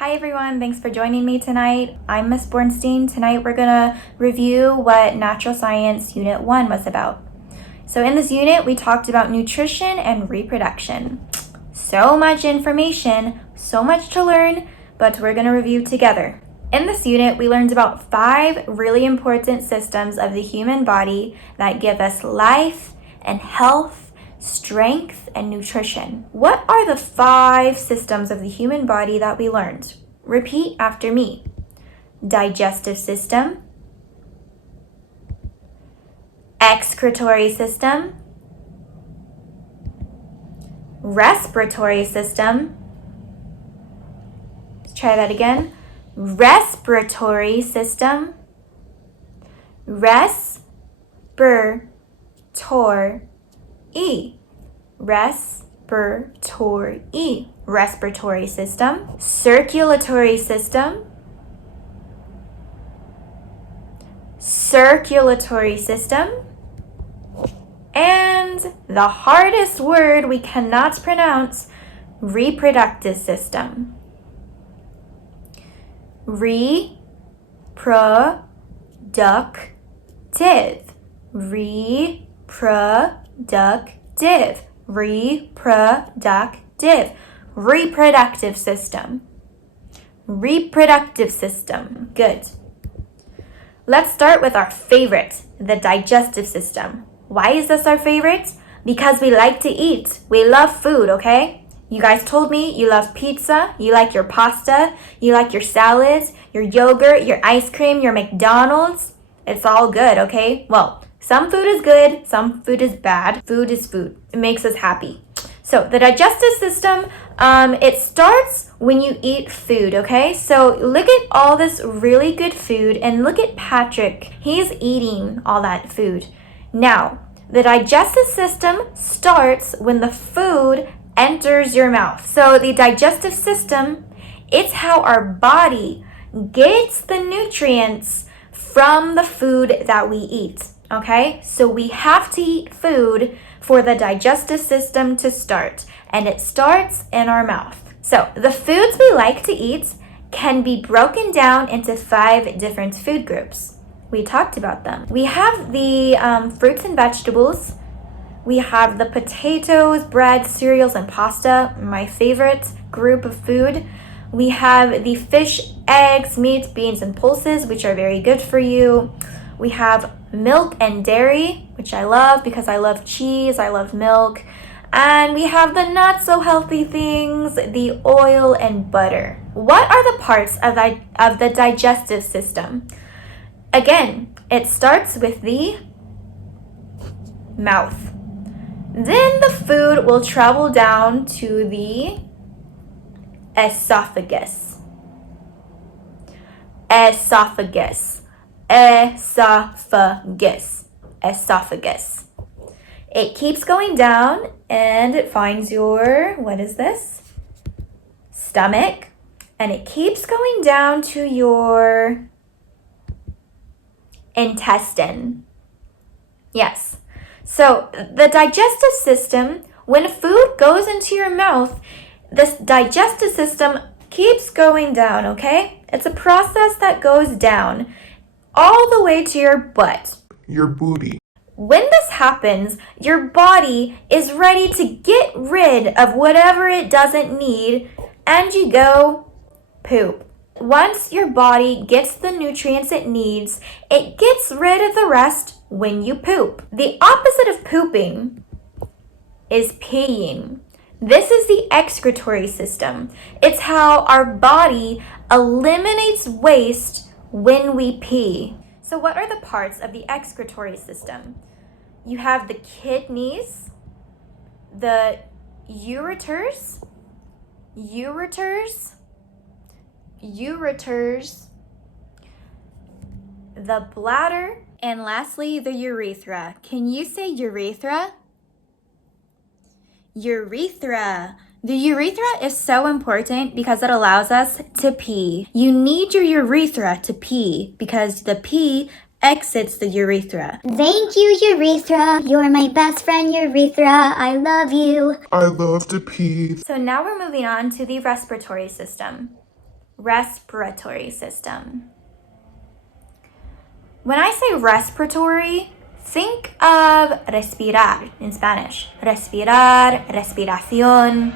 Hi everyone, thanks for joining me tonight. I'm Miss Bornstein. Tonight we're gonna review what Natural Science Unit 1 was about. So in this unit, we talked about nutrition and reproduction. So much information, so much to learn, but we're gonna review together. In this unit, we learned about 5 really important systems of the human body that give us life and health, strength, and nutrition. What are the 5 systems of the human body that we learned? Repeat after me. Digestive system, excretory system, respiratory system. Let's try that again. Respiratory system, respiratory, respiratory system, circulatory system, and the hardest word we cannot pronounce, reproductive system. Reproductive. Reproductive system. Reproductive system. Good. Let's start with our favorite, the digestive system. Why is this our favorite? Because we like to eat. We love food, okay? You guys told me you love pizza, you like your pasta, you like your salads, your yogurt, your ice cream, your McDonald's. It's all good, okay? Well, some food is good, some food is bad. Food is food. It makes us happy. So the digestive system, it starts when you eat food, okay? So look at all this really good food and look at Patrick. He's eating all that food. Now, the digestive system starts when the food enters your mouth. So the digestive system, it's how our body gets the nutrients from the food that we eat, okay? So we have to eat food for the digestive system to start, and it starts in our mouth. So the foods we like to eat can be broken down into 5 different food groups. We talked about them. We have the fruits and vegetables. We have the potatoes, bread, cereals, and pasta, my favorite group of food. We have the fish, eggs, meat, beans, and pulses, which are very good for you. We have milk and dairy, which I love because I love cheese, I love milk. And we have the not so healthy things, the oil and butter. What are the parts of the digestive system? Again, it starts with the mouth. Then the food will travel down to the esophagus. Esophagus. It keeps going down and it finds your, what is this? Stomach. And it keeps going down to your intestine. Yes. So the digestive system, when food goes into your mouth, this digestive system keeps going down, okay? It's a process that goes down all the way to your butt. Your booty. When this happens, your body is ready to get rid of whatever it doesn't need, and you go poop. Once your body gets the nutrients it needs, it gets rid of the rest when you poop. The opposite of pooping is peeing. This is the excretory system. It's how our body eliminates waste when we pee. So what are the parts of the excretory system? You have the kidneys, the ureters, the bladder, and lastly, the urethra. Can you say urethra? Urethra. The urethra is so important because it allows us to pee. You need your urethra to pee because the pee exits the urethra. Thank you, urethra. You're my best friend, urethra. I love you. I love to pee. So now we're moving on to the respiratory system. respiratory system. When I say respiratory, think of respirar in Spanish. Respirar, respiración.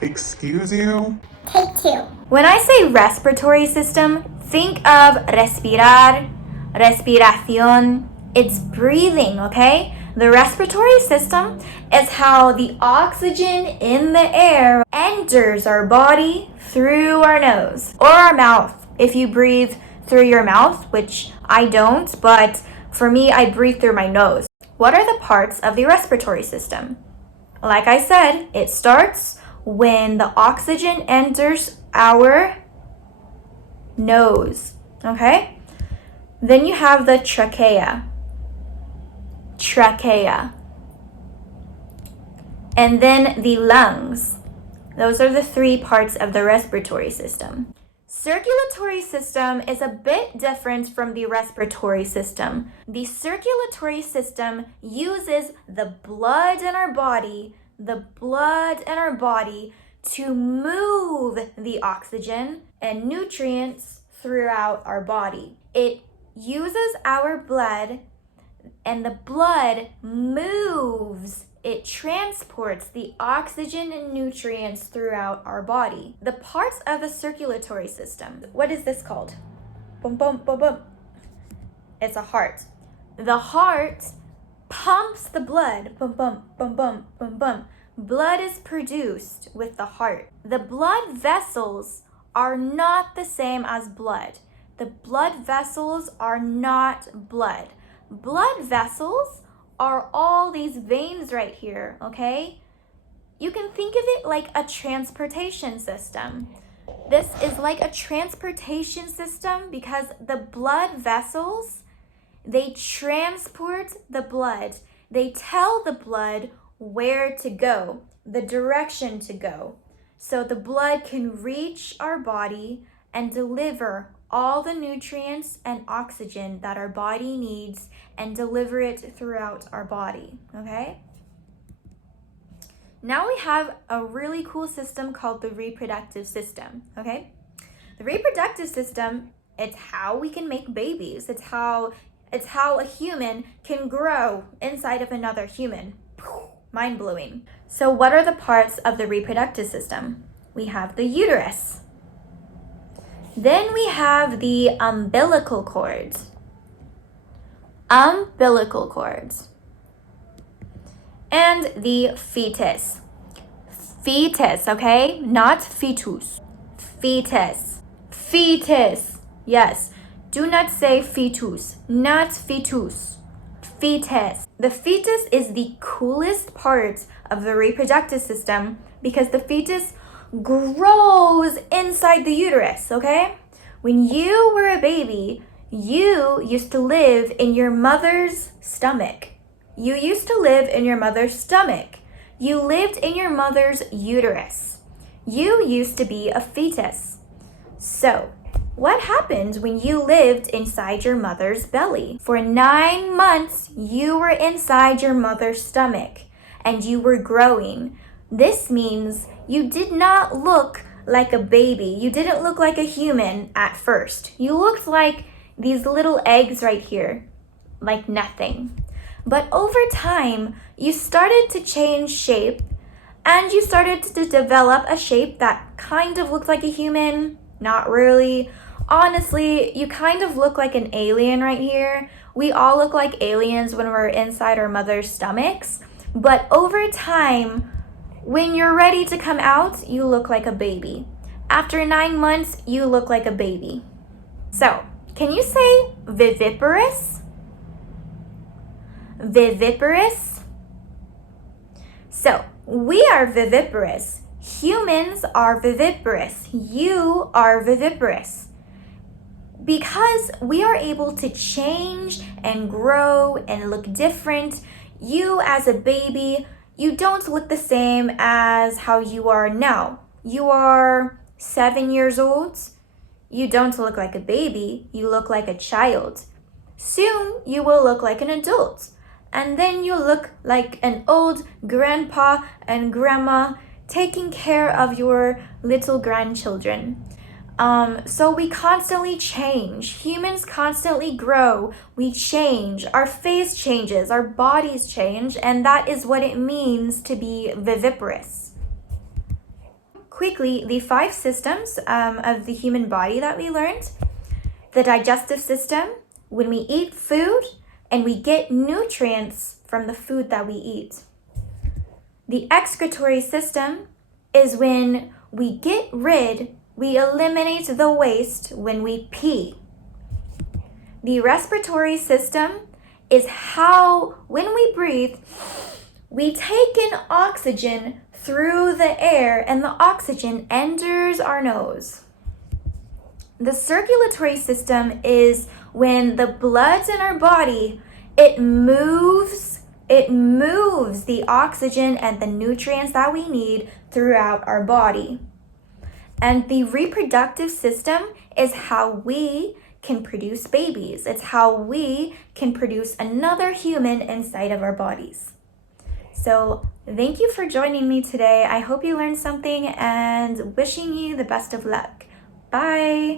Excuse you? Take 2. When I say respiratory system, think of respirar, respiración. It's breathing, okay? The respiratory system is how the oxygen in the air enters our body through our nose or our mouth. If you breathe through your mouth, which I don't, but for me, I breathe through my nose. What are the parts of the respiratory system? Like I said, it starts when the oxygen enters our nose, okay? Then you have the trachea. And then the lungs. Those are the 3 parts of the respiratory system. Circulatory system is a bit different from the respiratory system. The circulatory system uses the blood in our body to move the oxygen and nutrients throughout our body. It uses our blood, and the blood moves. It transports the oxygen and nutrients throughout our body. The parts of the circulatory system. What is this called? Boom, boom, boom, boom. It's a heart. The heart pumps the blood. Boom, boom, boom, boom, boom, boom. Blood is produced with the heart. The blood vessels are not the same as blood. The blood vessels are not blood. Blood vessels are all these veins right here, okay? You can think of it like a transportation system. This is like a transportation system because the blood vessels, they transport the blood. They tell the blood where to go, the direction to go. So the blood can reach our body and deliver all the nutrients and oxygen that our body needs and deliver it throughout our body, okay? Now we have a really cool system called the reproductive system, okay? The reproductive system, it's how we can make babies. It's how a human can grow inside of another human. Mind-blowing. So what are the parts of the reproductive system? We have the uterus. Then we have the umbilical cords. And the fetus. Fetus, okay? Not fetus. Fetus. Yes. Do not say fetus. Not fetus. Fetus. The fetus is the coolest part of the reproductive system because the fetus grows inside the uterus, okay? When you were a baby, you used to live in your mother's stomach. You lived in your mother's uterus. You used to be a fetus. So, what happened when you lived inside your mother's belly? For 9 months, you were inside your mother's stomach and you were growing. This means you did not look like a baby. You didn't look like a human at first. You looked like these little eggs right here, like nothing. But over time, you started to change shape and you started to develop a shape that kind of looked like a human. Not really. Honestly, you kind of look like an alien right here. We all look like aliens when we're inside our mother's stomachs. But over time, when you're ready to come out, you look like a baby. After 9 months, you look like a baby. So, can you say viviparous? Viviparous? So, we are viviparous. Humans are viviparous. You are viviparous. Because we are able to change and grow and look different, you as a baby, you don't look the same as how you are now. You are 7 years old. You don't look like a baby. You look like a child. Soon, you will look like an adult. And then you look like an old grandpa and grandma. taking care of your little grandchildren. So we constantly change. Humans constantly grow. We change. Our face changes. Our bodies change. And that is what it means to be viviparous. Quickly, the 5 systems of the human body that we learned. The digestive system, when we eat food and we get nutrients from the food that we eat. The excretory system is when we eliminate the waste when we pee. The respiratory system is how, when we breathe, we take in oxygen through the air and the oxygen enters our nose. The circulatory system is when the blood in our body, it moves the oxygen and the nutrients that we need throughout our body. And the reproductive system is how we can produce babies. It's how we can produce another human inside of our bodies. So thank you for joining me today. I hope you learned something and wishing you the best of luck. Bye.